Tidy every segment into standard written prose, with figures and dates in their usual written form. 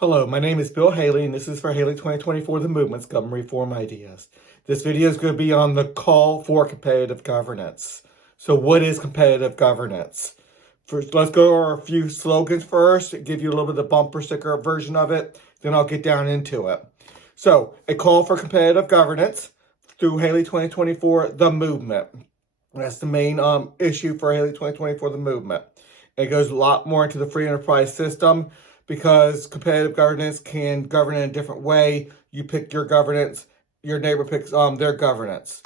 Hello, my name is Bill Haley, and this is for Haley 2024, The Movement's Government Reform Ideas. This video is going to be on the call for competitive governance. So what is competitive governance? First, let's go over a few slogans first, give you a little bit of the bumper sticker version of it, then I'll get down into it. So, a call for competitive governance through Haley 2024, The Movement. That's the main issue for Haley 2024, The Movement. It goes a lot more into the free enterprise system, because competitive governance can govern in a different way. You pick your governance, your neighbor picks their governance.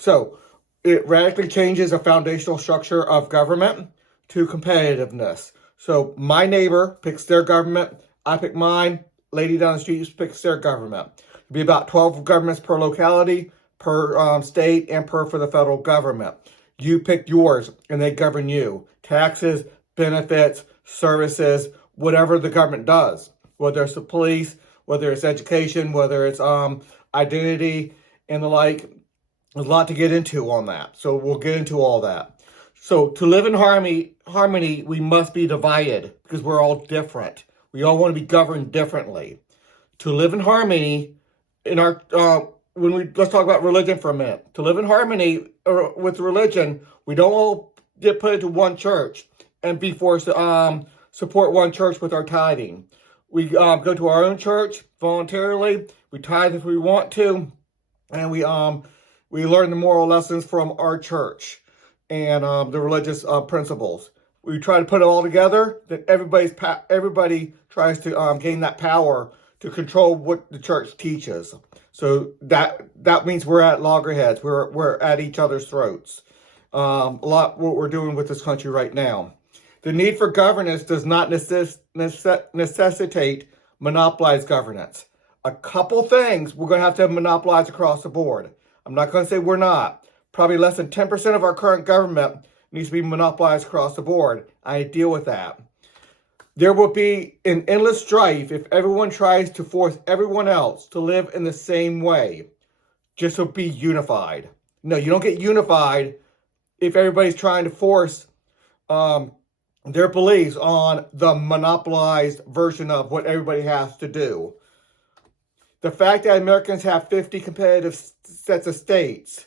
So it radically changes the foundational structure of government to competitiveness. So my neighbor picks their government, I pick mine, lady down the street picks their government. It'll be about 12 governments per locality, per state, and per for the federal government. You pick yours, and they govern you. Taxes, benefits, services, whatever the government does, whether it's the police, whether it's education, whether it's identity and the like. There's a lot to get into on that. So we'll get into all that. So to live in harmony, we must be divided because we're all different. We all want to be governed differently. To live in harmony in our let's talk about religion for a minute. To live in harmony with religion, we don't all get put into one church and be forced to support one church with our tithing. We go to our own church voluntarily. We tithe if we want to, and we learn the moral lessons from our church and the religious principles. We try to put it all together. That everybody tries to gain that power to control what the church teaches. So that means we're at loggerheads. We're at each other's throats. A lot what we're doing with this country right now. The need for governance does not necessitate monopolized governance. A couple things we're going to have monopolize across the board. I'm not going to say we're not. Probably less than 10% of our current government needs to be monopolized across the board. I deal with that. There will be an endless strife if everyone tries to force everyone else to live in the same way, just to be unified. No, you don't get unified if everybody's trying to force their beliefs on the monopolized version of what everybody has to do. The fact that Americans have 50 competitive sets of state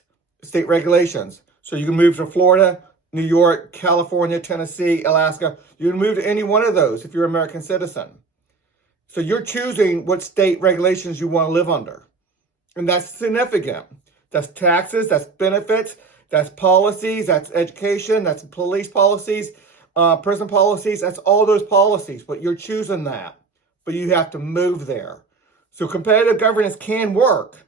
regulations. So you can move to Florida, New York, California, Tennessee, Alaska. You can move to any one of those if you're an American citizen. So you're choosing what state regulations you want to live under. And that's significant. That's taxes, that's benefits, that's policies, that's education, that's police policies, prison policies, that's all those policies, but you're choosing that. But you have to move there. So competitive governance can work.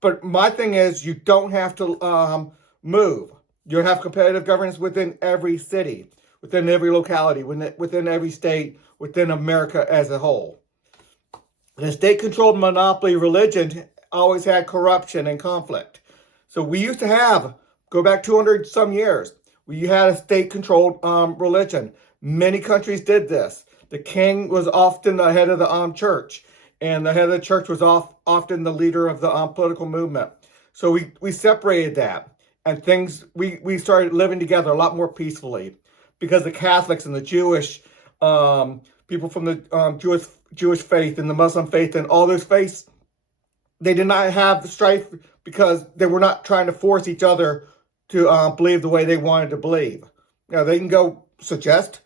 But my thing is, you don't have to move. You have competitive governance within every city, within every locality, within every state, within America as a whole. The state-controlled monopoly religion always had corruption and conflict. So we used to go back 200 some years, we had a state-controlled religion. Many countries did this. The king was often the head of the church, and the head of the church was often the leader of the political movement. So we separated that, and we started living together a lot more peacefully, because the Catholics and the Jewish people from the Jewish faith and the Muslim faith and all those faiths, they did not have the strife because they were not trying to force each other to believe the way they wanted to believe. Now, they can go suggest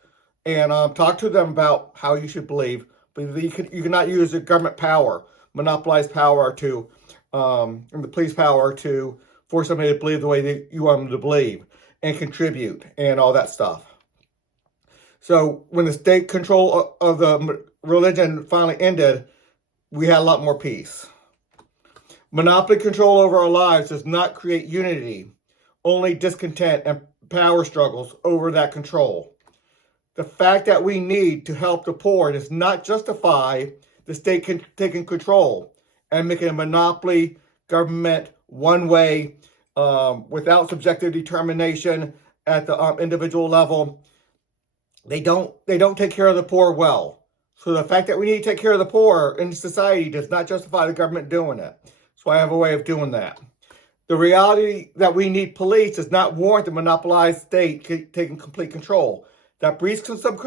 and talk to them about how you should believe, but you cannot use the government power, monopolized power and the police power to force somebody to believe the way that you want them to believe and contribute and all that stuff. So when the state control of the religion finally ended, we had a lot more peace. Monopoly control over our lives does not create unity, only discontent and power struggles over that control. The fact that we need to help the poor does not justify the state taking control and making a monopoly government one way, without subjective determination at the individual level. They don't take care of the poor well. So the fact that we need to take care of the poor in society does not justify the government doing it. So I have a way of doing that. The reality that we need police does not warrant the monopolized state taking complete control. That breeds some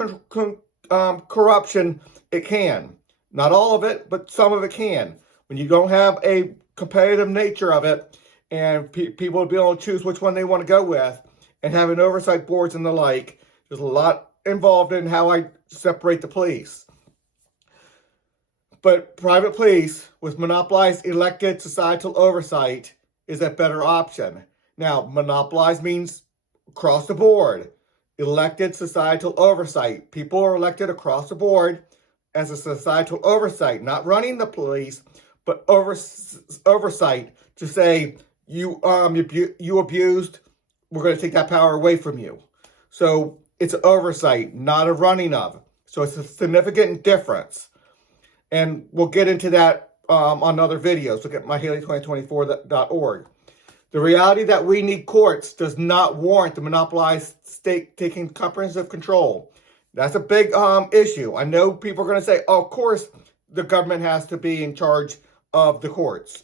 corruption it can. Not all of it, but some of it can. When you don't have a competitive nature of it, and people will be able to choose which one they want to go with, and having oversight boards and the like, there's a lot involved in how I separate the police. But private police with monopolized elected societal oversight is a better option. Now, monopolized means across the board. Elected societal oversight. People are elected across the board as a societal oversight, not running the police, but oversight to say, you abused, we're going to take that power away from you. So it's oversight, not a running of. So it's a significant difference. And we'll get into that on other videos. Look at myhaley2024.org. The reality that we need courts does not warrant the monopolized state taking comprehensive control. That's a big issue. I know people are going to say, oh, of course, the government has to be in charge of the courts.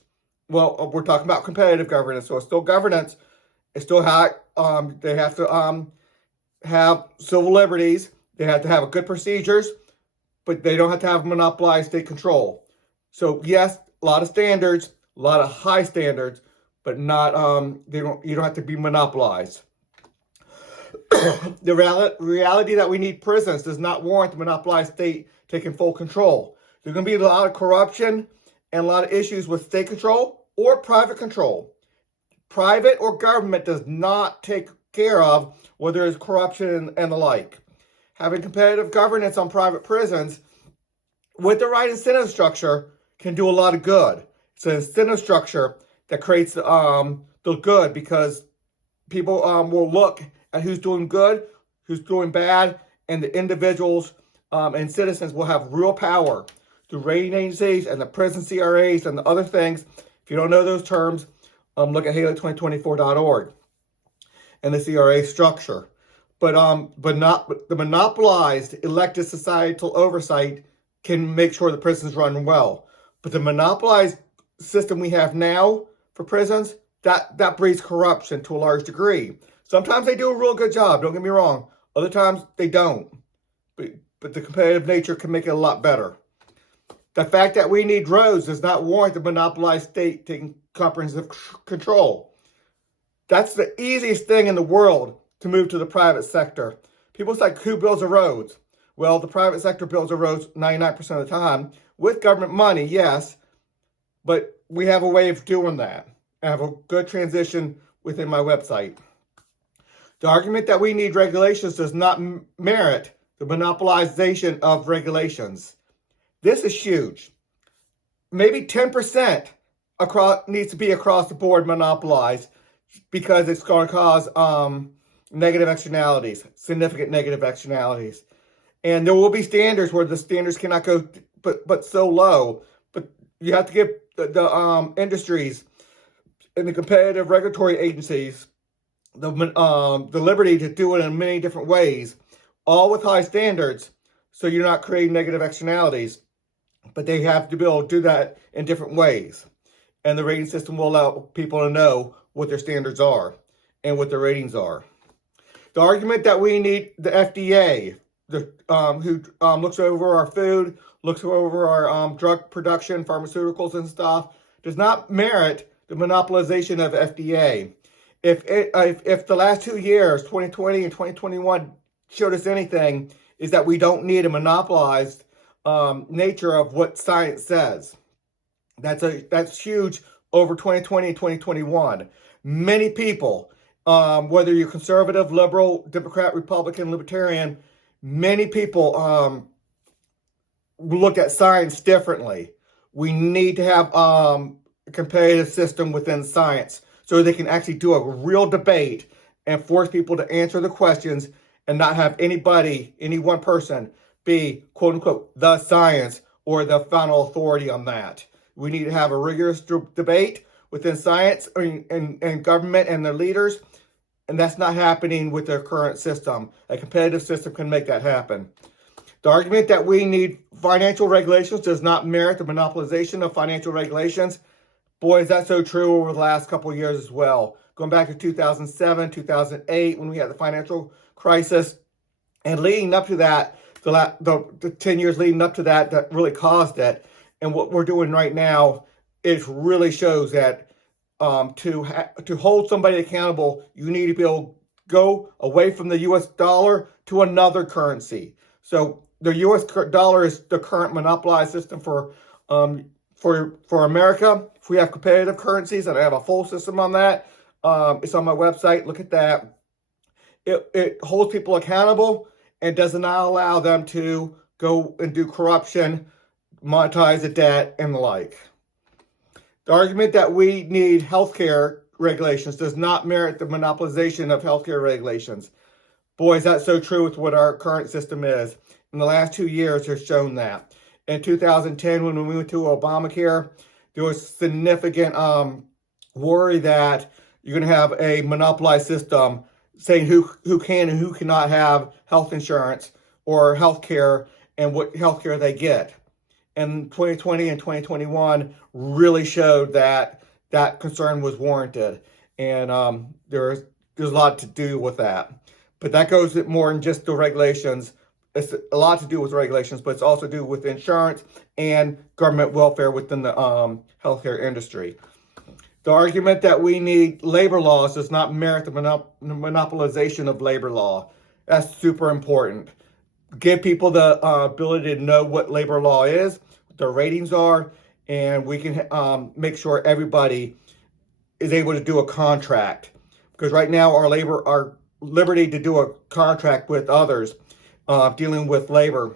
Well, we're talking about competitive governance, so it's still governance. It's still they have to have civil liberties. They have to have good procedures, but they don't have to have monopolized state control. So yes, a lot of standards, a lot of high standards, but not you don't have to be monopolized. The reality that we need prisons does not warrant the monopolized state taking full control. There's going to be a lot of corruption and a lot of issues with state control or private control. Private or government does not take care of whether there's corruption and the like. Having competitive governance on private prisons with the right incentive structure can do a lot of good. It's an incentive structure that creates the good, because people will look at who's doing good, who's doing bad, and the individuals and citizens will have real power through rating agencies and the prison CRAs and the other things. If you don't know those terms, look at haley2024.org and the CRA structure. But the monopolized elected societal oversight can make sure the prisons run well. But the monopolized system we have now for prisons, that breeds corruption to a large degree. Sometimes they do a real good job, don't get me wrong. Other times they don't. But the competitive nature can make it a lot better. The fact that we need roads does not warrant the monopolized state taking comprehensive control. That's the easiest thing in the world to move to the private sector. People say, who builds the roads? Well, the private sector builds the roads 99% of the time with government money, yes, but we have a way of doing that. I have a good transition within my website. The argument that we need regulations does not merit the monopolization of regulations. This is huge. Maybe 10% needs to be across the board monopolized, because it's going to cause negative externalities, significant negative externalities. And there will be standards where the standards cannot go but so low. But you have to give the industries and the competitive regulatory agencies the liberty to do it in many different ways, all with high standards, so you're not creating negative externalities. But they have to be able to do that in different ways. And the rating system will allow people to know what their standards are and what their ratings are. The argument that we need the FDA, who looks over our food, looks over our drug production, pharmaceuticals and stuff, does not merit the monopolization of FDA. If the last 2 years, 2020 and 2021, showed us anything, is that we don't need a monopolized nature of what science says. That's huge over 2020 and 2021. Many people, whether you're conservative, liberal, Democrat, Republican, Libertarian, many people look at science differently. We need to have a competitive system within science so they can actually do a real debate and force people to answer the questions and not have any one person be, quote unquote, the science or the final authority on that. We need to have a rigorous debate within science and government and their leaders, and that's not happening with their current system. A competitive system can make that happen. The argument that we need financial regulations does not merit the monopolization of financial regulations. Boy, is that so true over the last couple of years as well. Going back to 2007, 2008, when we had the financial crisis, and leading up to that, the 10 years leading up to that really caused it. And what we're doing right now is really shows that to hold somebody accountable, you need to be able to go away from the U.S. dollar to another currency. So the U.S. dollar is the current monopolized system for America. If we have competitive currencies, and I have a full system on that, it's on my website. Look at that. It holds people accountable and does not allow them to go and do corruption, monetize the debt, and the like. The argument that we need healthcare regulations does not merit the monopolization of healthcare regulations. Boy, is that so true with what our current system is. In the last 2 years has shown that. In 2010, when we went to Obamacare, there was significant worry that you're going to have a monopolized system saying who can and who cannot have health insurance or health care and what health care they get. And 2020 and 2021 really showed that that concern was warranted. And there's a lot to do with that. But that goes more than just the regulations. It's a lot to do with regulations, but it's also to do with insurance and government welfare within the healthcare industry. The argument that we need labor laws does not merit the monopolization of labor law. That's super important. Give people the ability to know what labor law is, what their ratings are, and we can make sure everybody is able to do a contract. Because right now our liberty to do a contract with others dealing with labor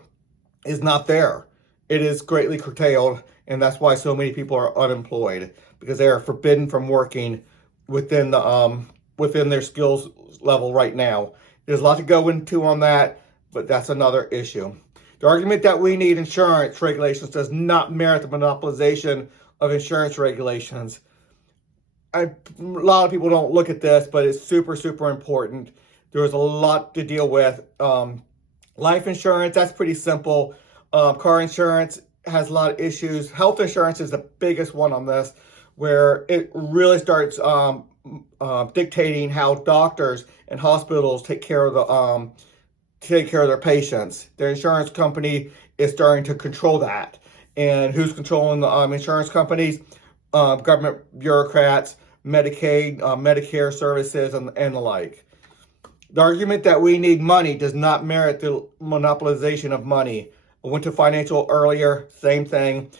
is not there. It is greatly curtailed, and that's why so many people are unemployed, because they are forbidden from working within their skills level right now. There's a lot to go into on that, but that's another issue. The argument that we need insurance regulations does not merit the monopolization of insurance regulations. A lot of people don't look at this, but it's super, super important. There's a lot to deal with. Life insurance, that's pretty simple. Car insurance has a lot of issues. Health insurance is the biggest one on this, where it really starts dictating how doctors and hospitals take care of their patients. Their insurance company is starting to control that. And who's controlling the insurance companies? Government bureaucrats, Medicaid, Medicare services, and the like. The argument that we need money does not merit the monopolization of money. I went to financial earlier, same thing.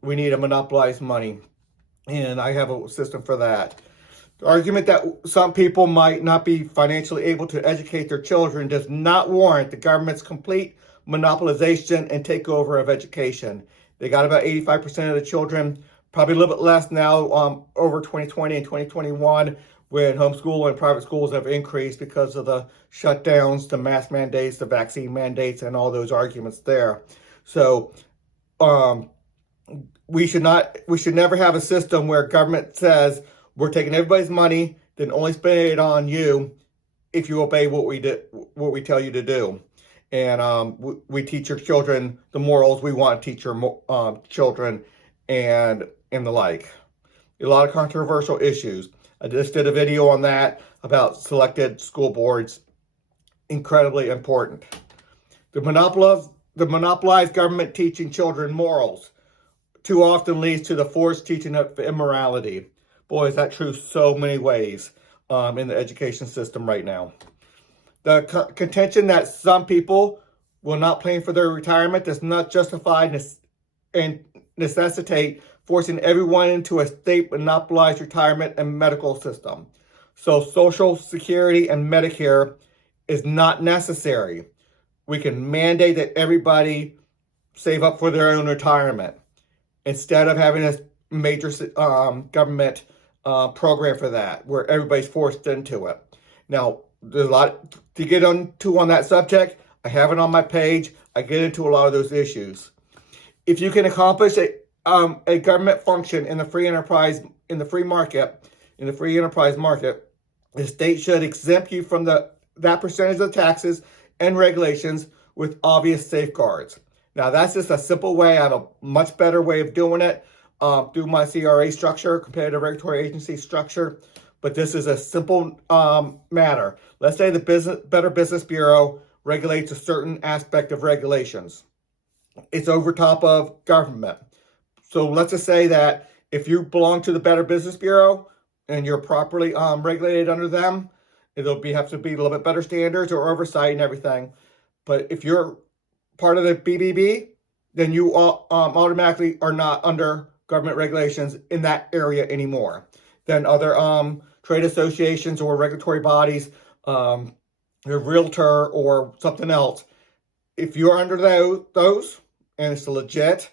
We need to monopolize money, and I have a system for that. The argument that some people might not be financially able to educate their children does not warrant the government's complete monopolization and takeover of education. They got about 85% of the children, probably a little bit less now over 2020 and 2021, when homeschool and private schools have increased because of the shutdowns, the mask mandates, the vaccine mandates, and all those arguments there. So we should never have a system where government says we're taking everybody's money, then only spend it on you if you obey what we tell you to do. And we teach your children the morals we want to teach your children, and the like. A lot of controversial issues. I just did a video on that about selected school boards. Incredibly important. The monopolized government teaching children morals too often leads to the forced teaching of immorality. Boy, is that true so many ways in the education system right now. The contention that some people will not plan for their retirement does not justify and necessitate forcing everyone into a state monopolized retirement and medical system. So Social Security and Medicare is not necessary. We can mandate that everybody save up for their own retirement instead of having a major government program for that, where everybody's forced into it. Now, there's a lot to get into on that subject. I have it on my page. I get into a lot of those issues. If you can accomplish a government function in the free enterprise market, the state should exempt you from that percentage of taxes and regulations with obvious safeguards. Now, that's just a simple way. I have a much better way of doing it through my CRA structure, Competitive Regulatory Agency structure. But this is a simple matter. Let's say the Better Business Bureau regulates a certain aspect of regulations. It's over top of government. So let's just say that if you belong to the Better Business Bureau and you're properly regulated under them, have to be a little bit better standards or oversight and everything. But if you're part of the BBB, then you automatically are not under government regulations in that area anymore. Then other trade associations or regulatory bodies, a realtor or something else, if you're under those and it's legit,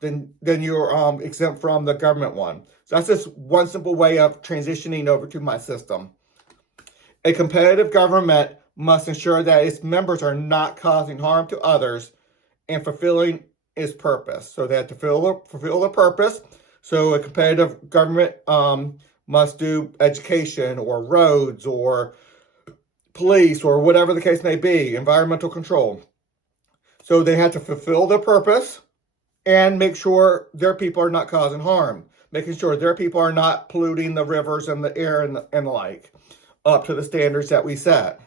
then you're exempt from the government one. So that's just one simple way of transitioning over to my system. A competitive government must ensure that its members are not causing harm to others and fulfilling its purpose. So they have to fulfill the purpose. So a competitive government must do education or roads or police or whatever the case may be, environmental control. So they have to fulfill their purpose and make sure their people are not causing harm, making sure their people are not polluting the rivers and the air and the like, up to the standards that we set.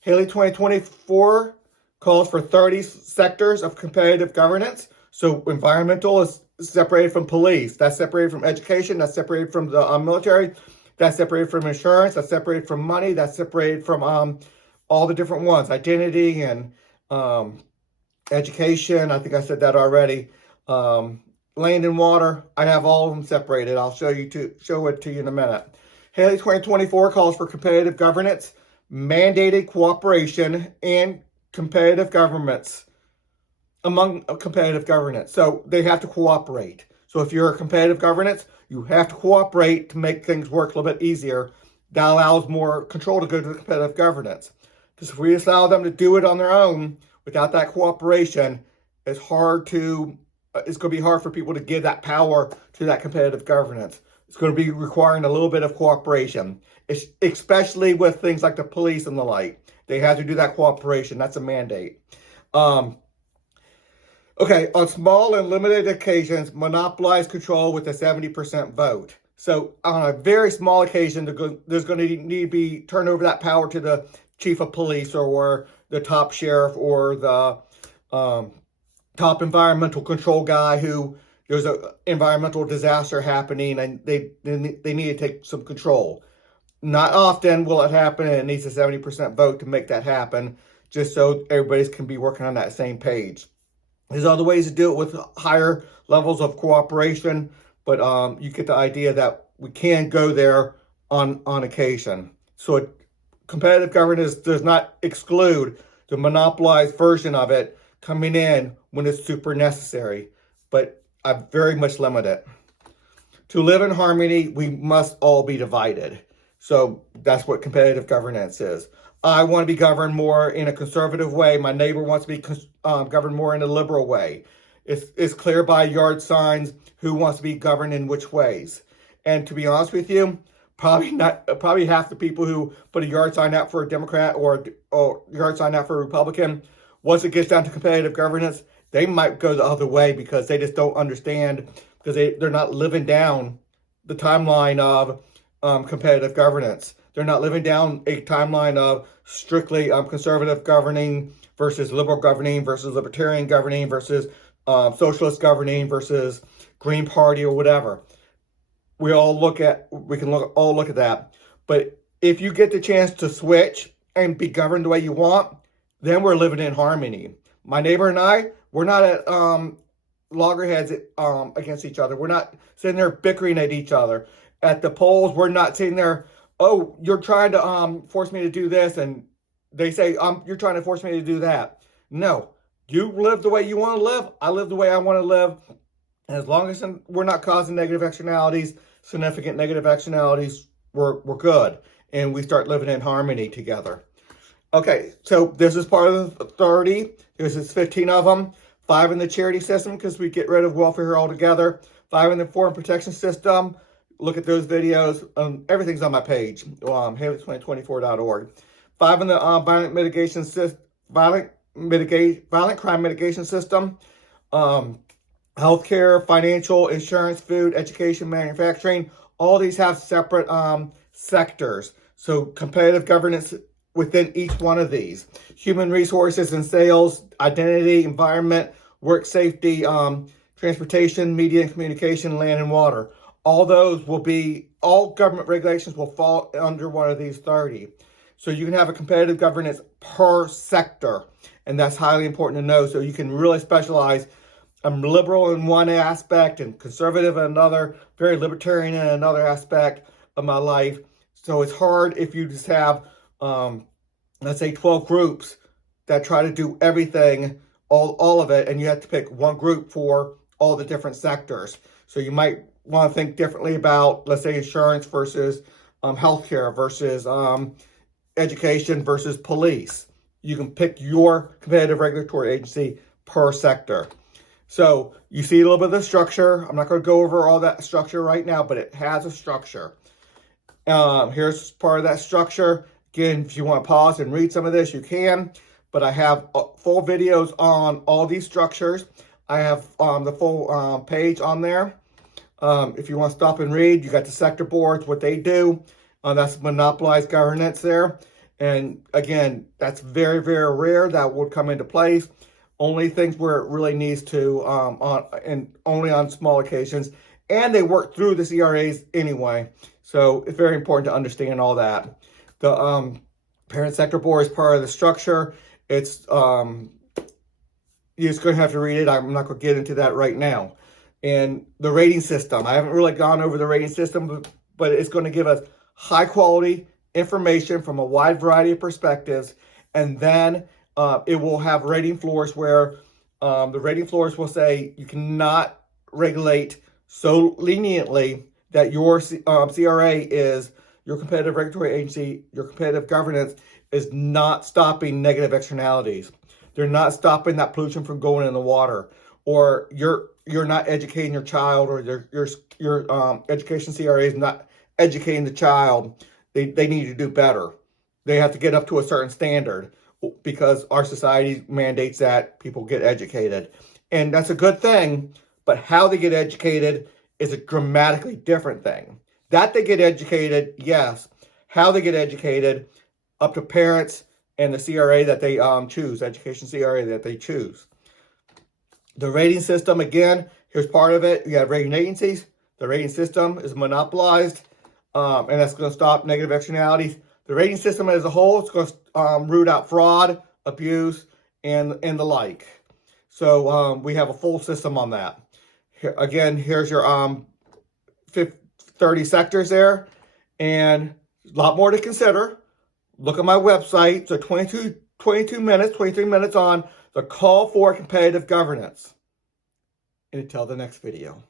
Haley 2024 calls for 30 sectors of competitive governance. So environmental is separated from police, that's separated from education, that's separated from the military, that's separated from insurance, that's separated from money, that's separated from all the different ones, identity and education. I think I said that already. Land and water, I have all of them separated. I'll show it to you in a minute. Haley 2024 calls for competitive governance, mandated cooperation, and competitive governments among competitive governance. So they have to cooperate. So if you're a competitive governance, you have to cooperate to make things work a little bit easier. That allows more control to go to the competitive governance. Because if we just allow them to do it on their own without that cooperation, it's going to be hard for people to give that power to that competitive governance. It's going to be requiring a little bit of cooperation, especially with things like the police and the like. They have to do that cooperation. That's a mandate. Okay, on small and limited occasions, monopolize control with a 70% vote. So on a very small occasion, there's going to need to be turn over that power to the chief of police or the top sheriff or the top environmental control guy who there's an environmental disaster happening and they need to take some control. Not often will it happen, and it needs a 70% vote to make that happen, just so everybody can be working on that same page. There's other ways to do it with higher levels of cooperation, but you get the idea that we can go there on occasion. So competitive governance does not exclude the monopolized version of it coming in when it's super necessary, but I very much limit it. To live in harmony, we must all be divided. So that's what competitive governance is. I want to be governed more in a conservative way. My neighbor wants to be governed more in a liberal way. It's clear by yard signs who wants to be governed in which ways. And to be honest with you, probably half the people who put a yard sign out for a Democrat or yard sign out for a Republican, once it gets down to competitive governance, they might go the other way because they just don't understand, because they're not living down the timeline of competitive governance. They're not living down a timeline of strictly conservative governing versus liberal governing versus libertarian governing versus socialist governing versus Green Party or whatever. We can all look at that. But if you get the chance to switch and be governed the way you want, then we're living in harmony. My neighbor and I, we're not at loggerheads against each other. We're not sitting there bickering at each other. At the polls, we're not sitting there, oh, you're trying to force me to do this, and they say, you're trying to force me to do that. No, you live the way you want to live. I live the way I want to live. And as long as we're not causing negative externalities, significant negative externalities, we're good. And we start living in harmony together. Okay, so this is part of the 30. There's 15 of them. 5 in the charity system, because we get rid of welfare altogether. 5 in the foreign protection system. Look at those videos. Everything's on my page, haley2024.org. 5 in the violent crime mitigation system. Healthcare, financial, insurance, food, education, manufacturing. All these have separate sectors. So competitive governance within each one of these. Human resources and sales, identity, environment, work safety, transportation, media and communication, land and water. All government regulations will fall under one of these 30. So you can have a competitive governance per sector, and that's highly important to know. So you can really specialize. I'm liberal in one aspect and conservative in another, very libertarian in another aspect of my life. So it's hard if you just have, let's say 12 groups that try to do everything, all of it, and you have to pick one group for all the different sectors. So you might want to think differently about, let's say, insurance versus healthcare versus education versus police. You can pick your competitive regulatory agency per sector. So you see a little bit of the structure. I'm not going to go over all that structure right now, but it has a structure. Here's part of that structure. Again, if you want to pause and read some of this, you can. But I have full videos on all these structures. I have the full page on there. If you want to stop and read, you got the sector boards, what they do. That's monopolized governance there. And again, that's very, very rare that would come into place. Only things where it really needs to, and only on small occasions. And they work through the CRAs anyway. So it's very important to understand all that. The parent sector board is part of the structure. It's, you're just going to have to read it. I'm not going to get into that right now. And the rating system. I haven't really gone over the rating system, but it's going to give us high quality information from a wide variety of perspectives. And then it will have rating floors where the rating floors will say you cannot regulate so leniently that your CRA is, your competitive regulatory agency, your competitive governance is not stopping negative externalities. They're not stopping that pollution from going in the water, or you're not educating your child, or your education CRA is not educating the child. They need to do better. They have to get up to a certain standard, because our society mandates that people get educated. And that's a good thing, but how they get educated is a dramatically different thing. That they get educated, yes. How they get educated, up to parents and the CRA that they choose, education CRA that they choose. The rating system, again, here's part of it. You have rating agencies. The rating system is monopolized, and that's going to stop negative externalities. The rating system as a whole, it's going to root out fraud, abuse, and the like. So we have a full system on that. Here, again, here's your 30 sectors there, and a lot more to consider. Look at my website. So 23 minutes on the call for competitive governance. And until the next video.